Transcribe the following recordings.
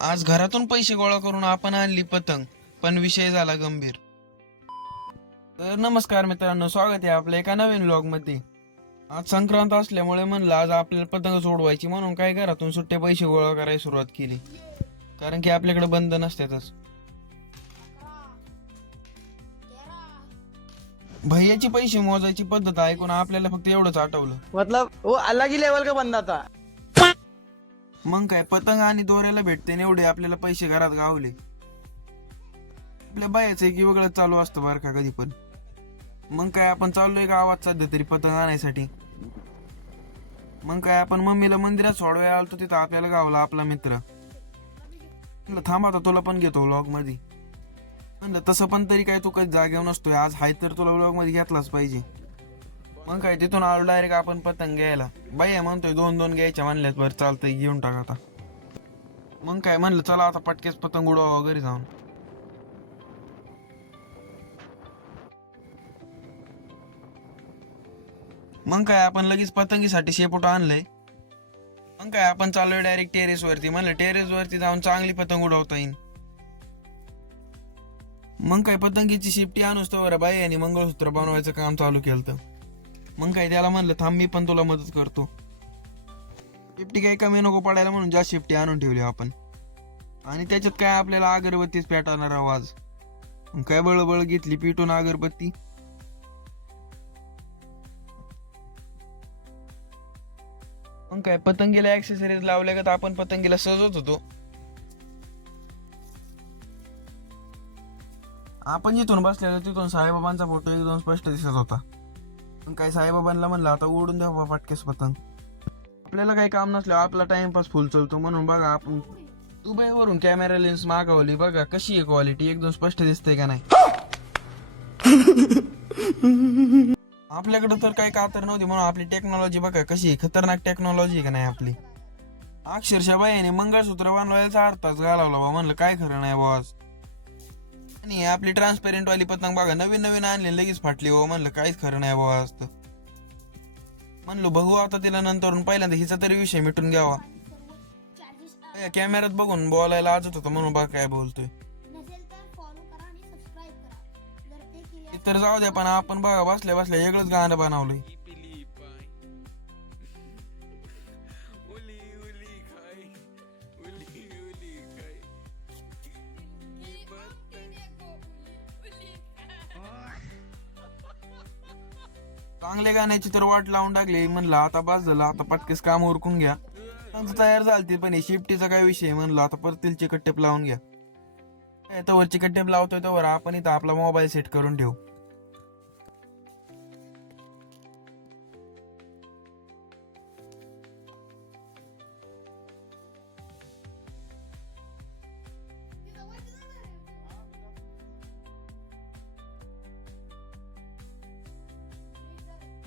आज घरातून पैसे गोळा करून आपण आणली पतंग, पण विषय झाला गंभीर. तर नमस्कार मित्रांनो, स्वागत आहे आपल्या एका नवीन व्लॉग मध्ये. आज संक्रांत असल्यामुळे म्हणलं आज आपल्याला पतंग सोडवायची, म्हणून काय घरातून सुट्टे पैसे गोळा करायला सुरुवात केली. कारण की आपल्याकडे बंद नसतातच. भैयाची पैसे मोजायची पद्धत ऐकून आपल्याला फक्त एवढंच आठवलं. मतलब वो अलग ही लेवल का बंदा था. मग काय, पतंग आणि दोऱ्याला भेटते आणि एवढे आपल्याला पैसे घरात गावले. आपल्या बायाचं की वेगळं चालू असतं बरं का कधी पण. मग काय, आपण चाललोय गावात सध्या तरी पतंग आणायसाठी. मग काय, आपण मम्मीला मंदिरात सोडवायला आलतो, तिथं आपल्याला गावला आपला मित्र. म्हणलं थांब आता तुला पण घेतो व्लॉग मध्ये. म्हणलं तसं पण तरी काय तू कधी जागेवर नसतोय, आज हाय तर तुला व्लॉग मध्ये घेतलाच पाहिजे. मग काय, तिथून आलो डायरेक्ट आपण पतंग घ्यायला. बाई म्हणतोय दोन दोन घ्यायच्या म्हणल्यात, बरं चालतंय घेऊन टाका आता. मग काय म्हणलं चला आता पटकेच पतंग उडवा घरी जाऊन. मग काय, आपण लगेच पतंगीसाठी शेपूट आणलंय. मग काय, आपण चाललोय डायरेक्ट टेरेस वरती. म्हणलं टेरेस वरती जाऊन चांगली पतंग उडवता येईल. मग काय, पतंगीची शिपटी आणूच तर बाई आणि मंगळसूत्र बनवायचं काम चालू केलं. मग काय, त्याला म्हणलं थांब मी पण तुला मदत करतो. शिफ्टी काही कमी नको पडायला म्हणून जास्त शिफ्टी आणून ठेवली आपण. आणि त्याच्यात काय आपल्याला अगरबत्तीच पेटवणार आवाज. मग काय बळबळ घेतली पिटून अगरबत्ती. मग काय, पतंगीला ऍक्सेसरीज लावल्या का आपण पतंगीला सजवत होतो. आपण जिथून बसलेलो तिथून साईबाबांचा फोटो एकदम स्पष्ट दिसत होता. मग काय, साईबाबांना म्हणलं आता उडून द्या बाबा पटकेस पतंग. आपल्याला काही काम नसल्यावर आपला टाइमपास फुल चालतो म्हणून बघा आपण दुबईवरून कॅमेरा लेन्स मागवली. बघा कशी आहे क्वालिटी, एकदम स्पष्ट दिसते का नाही. आपल्याकडे तर काही कातर नव्हती म्हणून आपली टेक्नॉलॉजी बघा कशी आहे, खतरनाक टेक्नॉलॉजी आहे का नाही आपली. अक्षरशः बाईने मंगळसूत्र बनवायला 4 तास घालवला बा. म्हणलं काय खरं नाही बॉस. आणि आपली ट्रान्सपेरेंट वाली पतंग बघा नवीन नवीन आणली लगेच फाटली हो. म्हणलं काहीच खरं नाही बाबा असतं. म्हणलो बघू आता तिला नंतरून, पहिल्यांदा हिचा तरी विषय मिटून घ्यावा. कॅमेऱ्यात बघून बोलायला आजत होतं म्हणून बघ काय बोलतोय. तर जाऊ द्या, पण आपण बघा बसल्या बसल्या वेगळंच गाणं बनवलंय. चांगल्या गाण्याची तर वाट लावून टाकली. म्हणलं आता बस झालं, आता पटकेस काम उरकून घ्या. तयार झालती पण शिफ्टीचा काय विषय. म्हणलं आता परतील चिकट टेप लावून घ्या. तवर चिकट टेप लावतोय तवर आपण इथं आपला मोबाईल सेट करून ठेवू.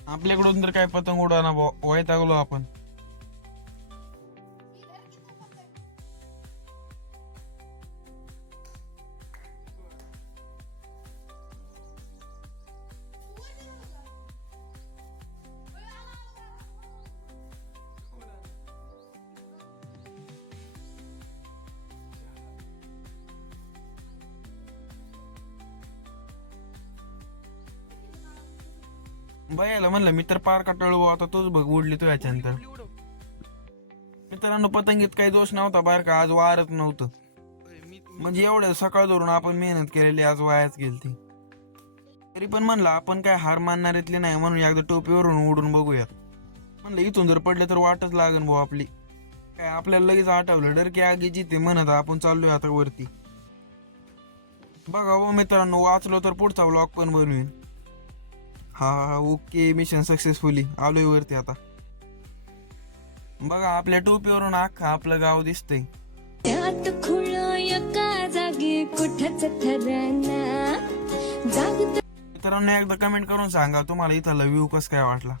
आपल्याकडून तर काय पतंग उडाना वैतागलो आपण. बयाला म्हणलं मी तर पार काटळू, आता तोच बघ उडली तो याच्यानंतर. मित्रांनो, पतंगीत काही दोष नव्हता बाहेर का, आज वारच नव्हतं. म्हणजे एवढं सकाळ धरून आपण मेहनत केलेली आज वायाच गेलती. तरी पण म्हणलं आपण काय हार मानणाऱ्यातले नाही म्हणून एकदा टोपीवरून उडून बघूयात. म्हणलं इथून जर पडले तर वाटच लागन भाऊ आपली. काय आपल्याला लगेच आठवलं डर की आगी जिथे म्हणत आपण चाललोय आता वरती. बघा हो मित्रांनो, वाचलो तर पुढचा व्लॉग पण बनवीन. हा ओके, मिशन सक्सेसफुली आलोय वरती आता. बघा आपल्या टोपीवरून अख्खा आपलं गाव दिसतंय. त्यात खुळं एका जागी कुठंच ठरना जाग. मित्रांनो, एकदा कमेंट करून सांगा तुम्हाला इथला व्ह्यू कस काय वाटला.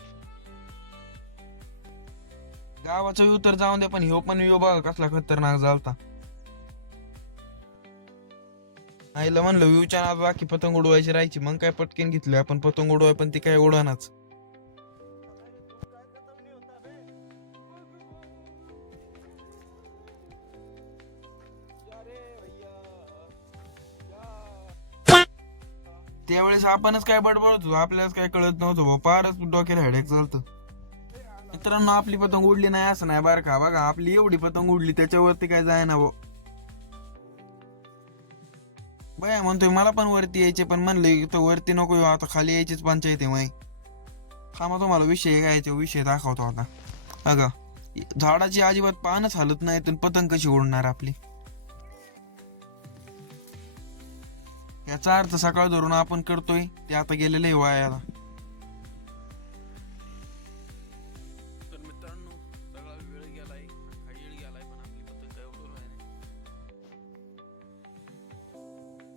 गावाचा व्ह्यू तर जाऊन दे, पण ह्यो पण व्ह्यू बघा कसला खतरनाक झालता. आईला म्हणलं व्ह्यूच्या नाद बाकी पतंग उडवायची राहायची. मग काय पटकन घेतलं आपण पतंग उडवाय, पण ती काय उडानाच. त्यावेळेस आपणच काय बडबडत होतो, आपल्यालाच काय कळत नव्हतं भाऊ, फारच डोक्याला हेडेक चालतं. मित्रांनो, आपली पतंग उडली नाही असं नाही बरं का. बघा आपली एवढी पतंग उडली, त्याच्यावरती काय जाय ना भाऊ. बया म्हणतोय मला पण वरती यायचे, पण म्हणले इथं वरती नको येऊ, आता खाली यायचीच पंचायत आहे माई. थांबा तुम्हाला विषय दाखवतो आता. बघा झाडाची अजिबात पानच हालत नाही, तर पतंग कशी उडणार आपली. याचा अर्थ सकाळ धरून आपण करतोय ते आता गेलेलं आहे वायाला. तर मित्रांनो, सगळा वेळ गेलाय, पण आपली पतंग काय उडवली नाही.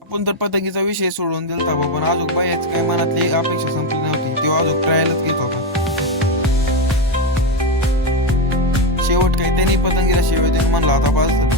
आपण तर पतंगीचा विषय सोडून दिलता भाऊ, पण अजून बायाच काय मनातली अपेक्षा संपली नव्हती, तेव्हा अजून ट्रायलच घेत होता. शेवट काय त्यांनी पतंगीला शेवे देऊन म्हणला आता बस झालं.